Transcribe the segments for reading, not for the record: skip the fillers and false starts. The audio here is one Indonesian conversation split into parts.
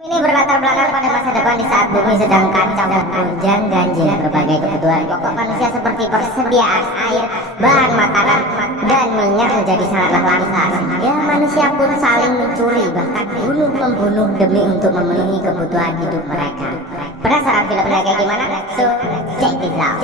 Ini berlatar belakang pada masa depan di saat bumi sedang kacau dan gonjang ganjing. Berbagai kebutuhan pokok manusia seperti persediaan air, bahan makanan, dan minyak menjadi sangatlah langka. Ya, manusia pun saling mencuri, bahkan bunuh-membunuh demi untuk memenuhi kebutuhan hidup mereka. Penasaran filmnya kayak gimana? So, check this out.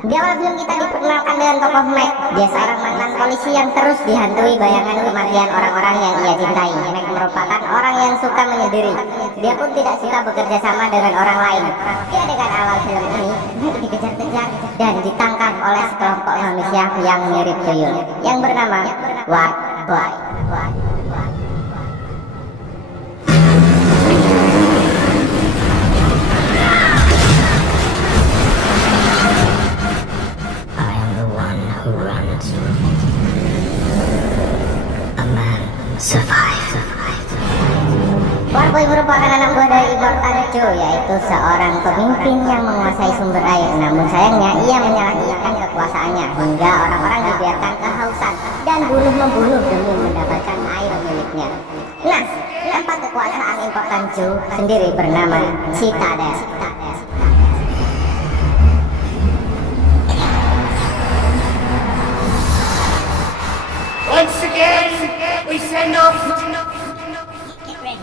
Di awal film kita diperkenalkan dengan tokoh Mac. Dia seorang mantan polisi yang terus dihantui bayangan kematian orang-orang yang ia cintai. Mac merupakan orang yang suka menyendiri. Dia pun tidak suka bekerja sama dengan orang lain. Di adegan awal film ini, Mac dikejar-kejar dan ditangkap oleh sekelompok manusia yang mirip tuyul yang bernama Warp Boy. Warboy merupakan anak buah dari Immortan Joe, yaitu seorang pemimpin yang menguasai sumber air. Namun sayangnya ia menyalahgunakan kekuasaannya hingga orang-orang dibiarkan kehausan dan bunuh-membunuh demi mendapatkan air miliknya. Nah, tempat kekuasaan Immortan Joe sendiri bernama Citadel. Once again, we send off. Get ready.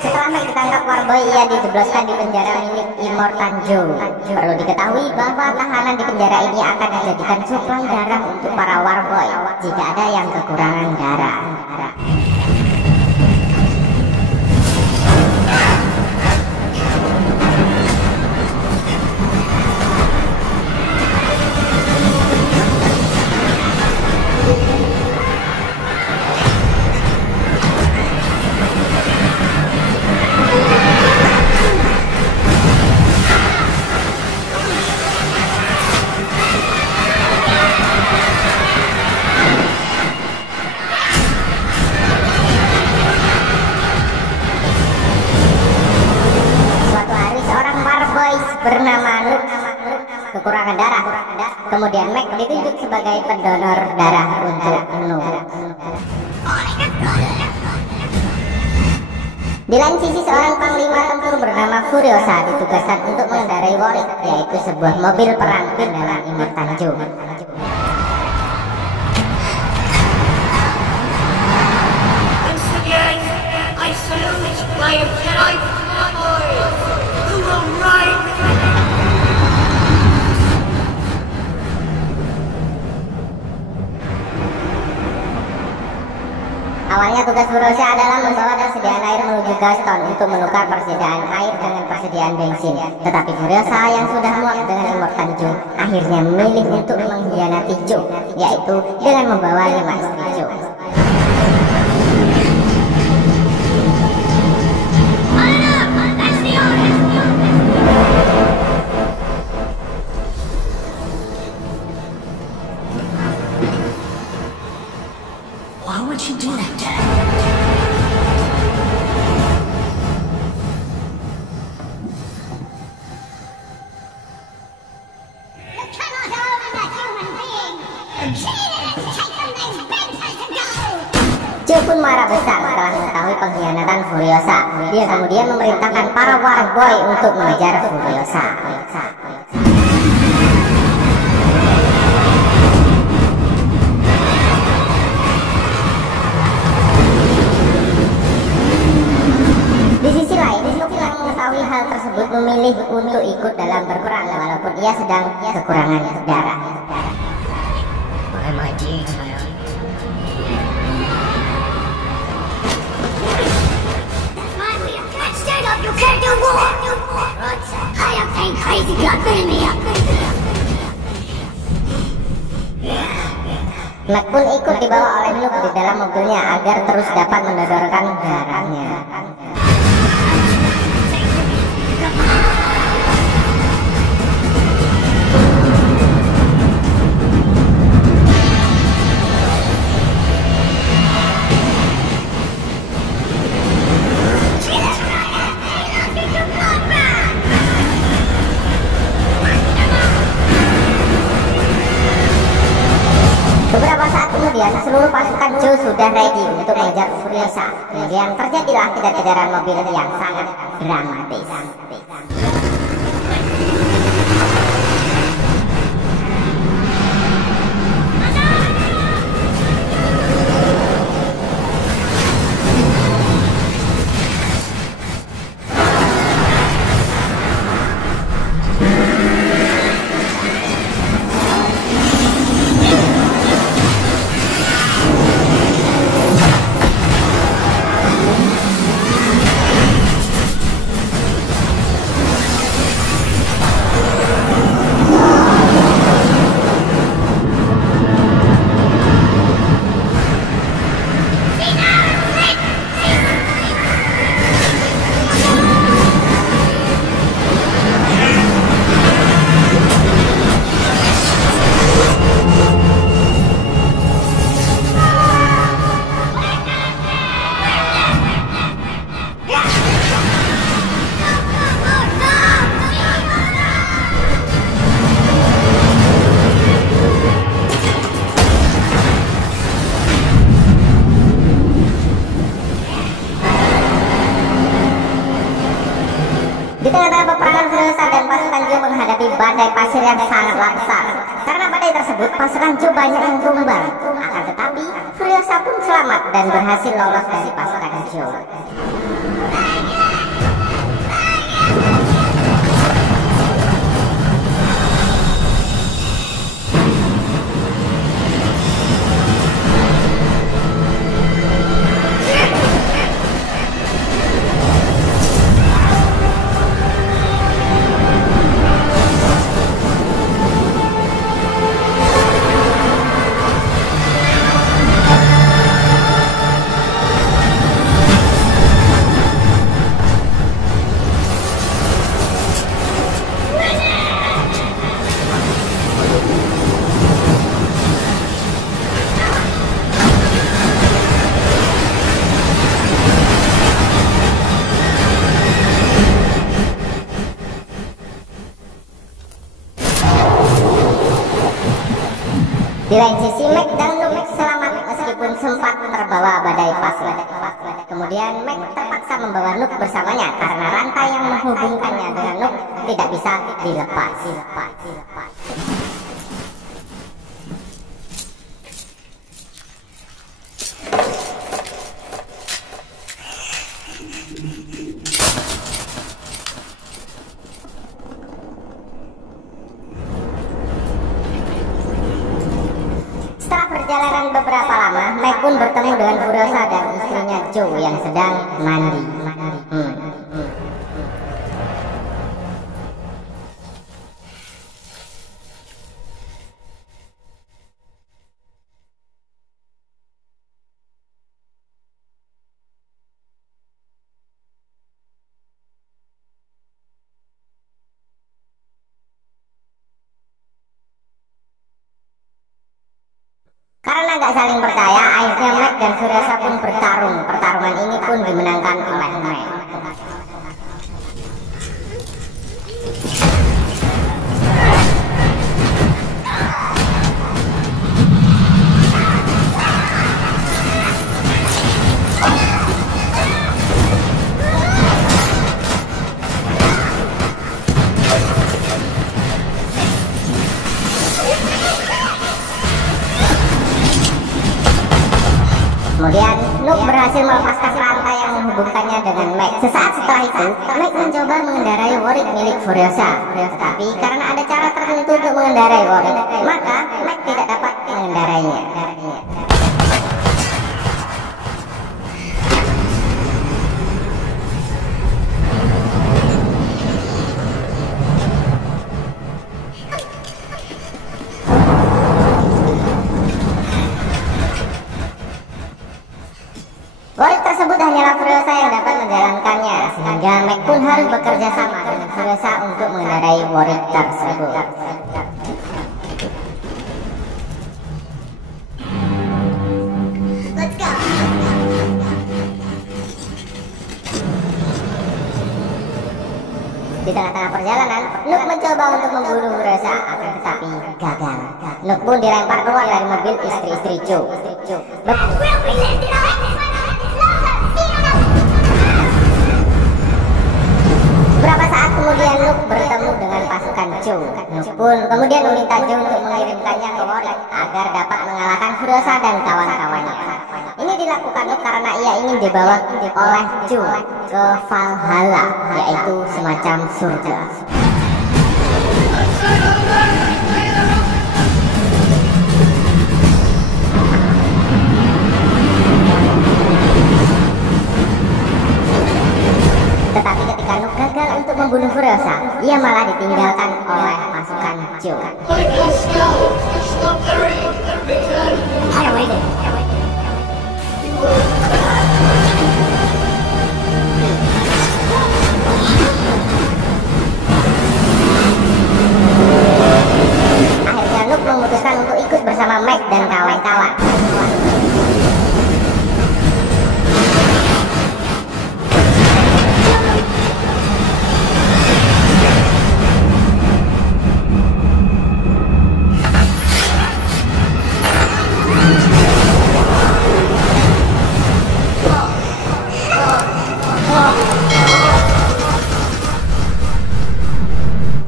Setelah Mac ditangkap Warboy, ia dijebloskan di penjara milik Immortan Joe. Perlu diketahui bahwa tahanan di penjara ini akan dijadikan suplai darah untuk para Warboy jika ada yang kekurangan darah. Bernama Luke kekurangan darah. Kemudian Mac ditunjuk sebagai pendonor darah untuk Luke. Di lain sisi, seorang panglima tempur bernama Furiosa ditugaskan untuk mengendarai Warwick, yaitu sebuah mobil perang andalan Immortan Joe. Once again, I salute my Jedi boys who will ride. Awalnya tugas Furiosa adalah membawa persediaan air menuju Gaston untuk menukar persediaan air dengan persediaan bensin. Tetapi Furiosa yang sudah muak dengan Immortan Joe akhirnya memilih untuk mengkhianati Joe, yaitu dengan membawa 5 istri Joe. Why would you do that, Dad? You cannot own a human being! Take them things better to go! Joe pun marah besar setelah mengetahui pengkhianatan Furiosa. Dia kemudian memerintahkan para Warboy untuk mengejar Furiosa. Di sisi lain, Luke yang mengetahui hal tersebut memilih untuk ikut dalam berperang walaupun ia sedang kekurangan darah. By my deed, That's my way of can't stand up, you can't do war! Right, I am playing crazy, you're filling me up! Mac pun ikut dibawa oleh Luke di dalam mobilnya agar terus dapat mendonorkan darahnya. kemudian seluruh pasukan Joe sudah ready untuk mengejar Furiosa. Kemudian terjadilah kejar-kejaran mobil yang sangat dramatis. Di tengah-tengah peperangan Furiosa dan pasukan Joe menghadapi badai pasir yang sangatlah besar. Karena badai tersebut, pasukan Joe banyak yang tumbang. Akan tetapi, Furiosa pun selamat dan berhasil lolos dari pasukan Joe. Di lain sisi, Mac dan Luke selamat meskipun sempat terbawa badai pasir. Kemudian Mac terpaksa membawa Luke bersamanya karena rantai yang menghubungkannya dengan Luke tidak bisa dilepas. Perjalanan beberapa lama, Mac pun bertemu dengan Furiosa dan istrinya Joe yang sedang mandi. Karena gak saling percaya, akhirnya Mac dan Furiosa pun bertarung. Pertarungan ini pun dimenangkan oleh Mac. Kemudian, Luke berhasil melepaskan rantai yang menghubungkannya dengan Mac. Sesaat setelah itu, Mac mencoba mengendarai Warwick milik Furiosa. Tetapi karena ada cara tertentu untuk mengendarai Warwick, maka Mac tidak dapat mengendarainya. Warwick tersebut hanyalah Furiosa yang dapat menjalankannya, sehingga Mac pun harus bekerja sama dengan Furiosa untuk mengendarai Warwick tersebut. Let's go. Di Di tengah-tengah perjalanan, Nuk mencoba untuk membunuh Furiosa, akan tetapi gagal. Nuk pun dilempar keluar dari mobil istri-istri Cho. Beberapa saat kemudian Nuk bertemu dengan pasukan Cho. Nuk pun kemudian meminta Jo untuk mengirimkannya ke Warwick agar dapat mengalahkan Furiosa dan kawan-kawannya. Ini dilakukan Nuk karena ia ingin dibawa oleh Cho ke Valhalla, yaitu semacam surga. Tetapi ketika Nuk gagal untuk membunuh Furiosa, ia malah ditinggalkan oleh pasukan Jo. Akhirnya Nuk memutuskan untuk ikut bersama Meg dan kawan-kawan.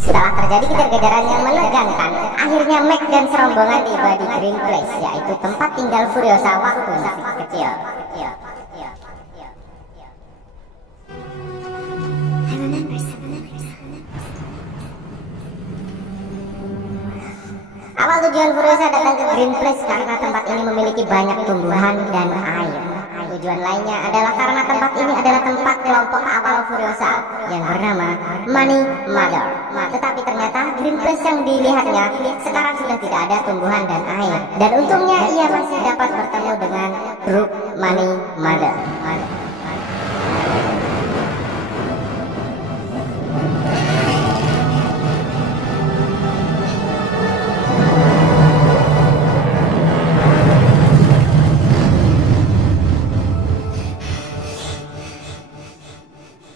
Setelah terjadi kejar-kejaran yang menegangkan, akhirnya Meg dan serombongan tiba di Green Place, yaitu tempat tinggal Furiosa waktu masih kecil. Awal tujuan Furiosa datang ke Green Place karena tempat ini memiliki banyak tumbuhan dan air. Tujuan lainnya adalah karena tempat ini adalah tempat kelompok awal Furiosa yang bernama Money Mother. Tetapi ternyata Green Place yang dilihatnya sekarang sudah tidak ada tumbuhan dan air. Dan untungnya ia masih dapat bertemu dengan Brook Money Mother.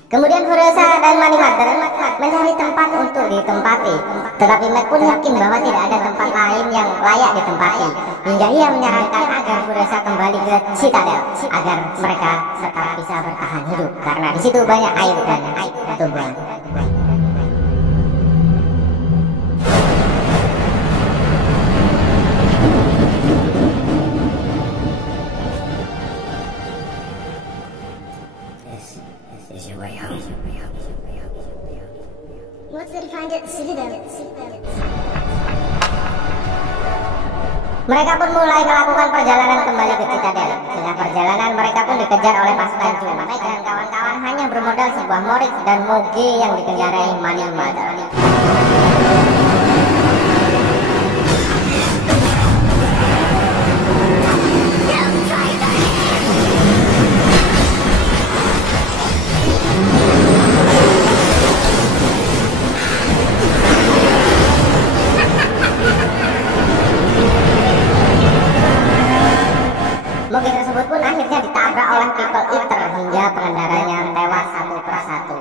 Kemudian Furiosa dan Money Mother mencari tempat untuk ditempati. Tetapi Meg pun yakin bahwa tidak ada tempat lain yang layak ditempati. Hingga ia menyarankan agar Furiosa kembali ke Citadel agar mereka tetap bisa bertahan hidup karena di situ banyak air dan tumbuhan. Mereka pun mulai melakukan perjalanan kembali ke Citadel. Tengah perjalanan mereka pun dikejar oleh pasukan Chu. Meg dan kawan-kawan hanya bermodal sebuah Morix dan moge yang dikendarai Money Mother. Moge tersebut pun akhirnya ditabrak oleh People Eater hingga pengendaranya tewas satu persatu.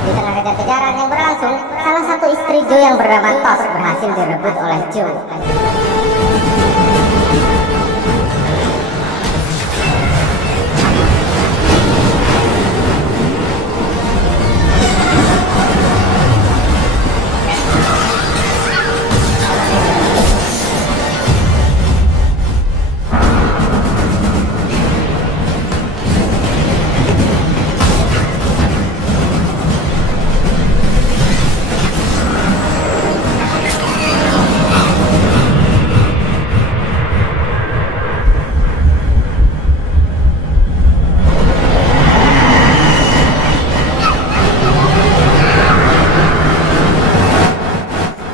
Di tengah kejar-kejaran yang berlangsung, salah satu istri Joe yang bernama Tos berhasil direbut oleh Joe.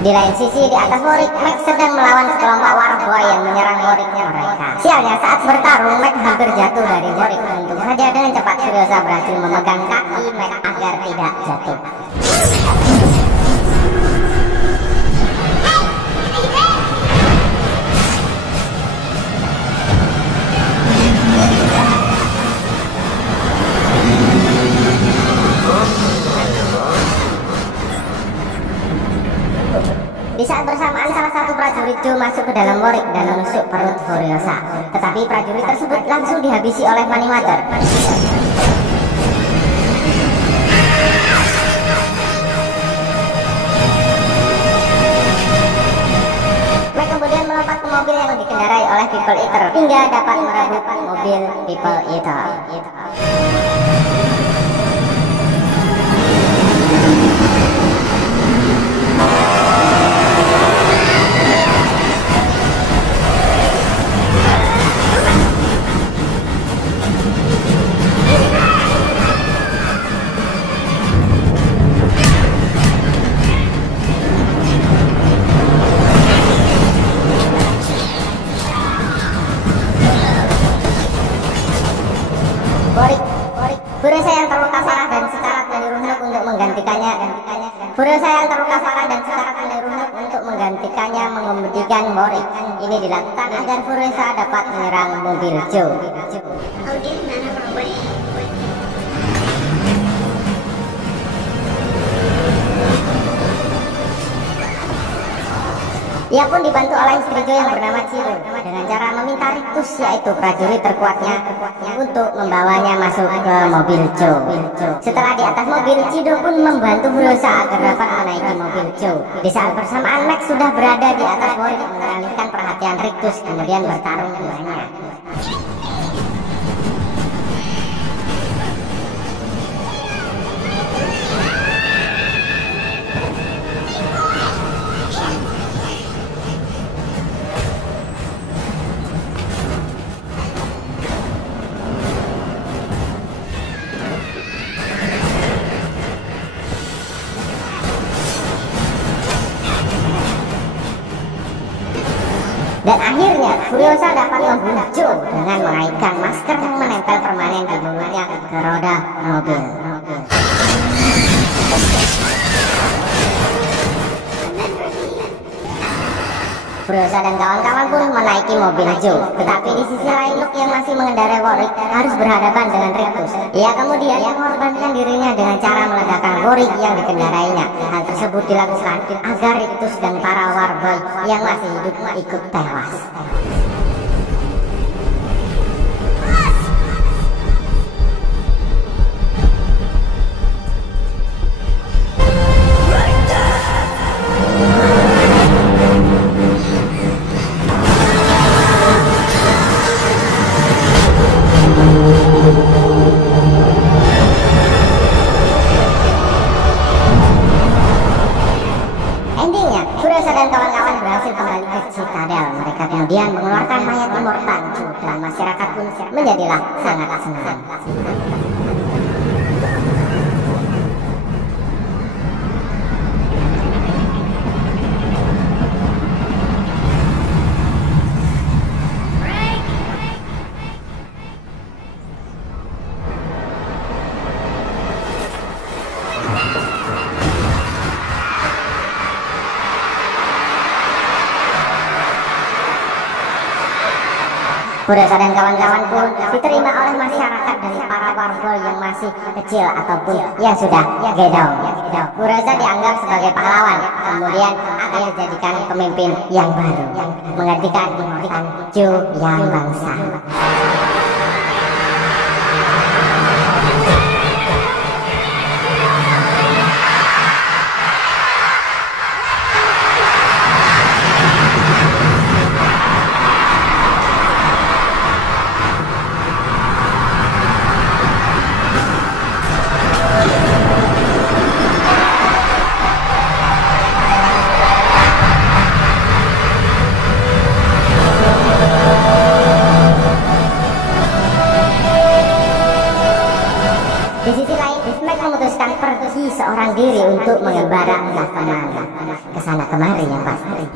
Di lain sisi, di atas Warwick, Meg sedang melawan sekelompok warboy yang menyerang Warwicknya mereka. Sialnya, saat bertarung, Meg hampir jatuh dari Warwick. Untung saja dengan cepat Furiosa berhasil memegang kaki Meg agar tidak jatuh. prajurit Joe masuk ke dalam Warwick dan menusuk perut Furiosa. Tetapi prajurit tersebut langsung dihabisi oleh Moneymaker. Mac kemudian melompat ke mobil yang dikendarai oleh People Eater hingga dapat merebut mobil People Eater. Furiosa yang terluka parah dan sekarat meniru Hulk untuk menggantikannya. Furiosa yang terluka parah dan sekarat meniru Hulk untuk menggantikannya mengemudikan Warwick. Ini dilakukan agar Furiosa dapat menyerang mobil Joe. I'll get none of our way. Ia pun dibantu oleh istri Joe yang bernama Ciro dengan cara meminta Rictus, yaitu prajurit terkuatnya, untuk membawanya masuk ke mobil Joe. Setelah di atas mobil, Ciro pun membantu Furiosa agar dapat menaiki mobil Joe. Di saat bersamaan Max sudah berada di atas Warwick mengalihkan perhatian Rictus, kemudian bertarung dengannya. Dan akhirnya Furiosa dapat membunuh Joe dengan mengaitkan masker yang menempel permanen di mulutnya ke roda mobil. Furiosa dan kawan-kawan pun menaiki mobil Joe. Tetapi di sisi lain Luke yang masih mengendarai Warwick harus berhadapan dengan Rictus. Ia kemudian mengorbankan dirinya dengan cara meledakkan Warwick yang dikendarainya. Hal tersebut dilakukan agar Rictus dan para Warboy yang masih hidup ikut tewas. Furiosa dan kawan-kawan berhasil kembali ke Citadel. Mereka kemudian mengeluarkan mayat Immortan dan masyarakat pun menjadilah sangat senang. Furiosa dan kawan-kawan pun diterima oleh masyarakat dari para warboy yang masih kecil ataupun yang sudah gedong. Furiosa dianggap sebagai pahlawan, kemudian akan dijadikan pemimpin yang baru, menggantikan Joe yang bangsa. Di sisi lain, Mac memutuskan pergi seorang diri untuk mengembara entah kemana, kesana kemari yang pasti.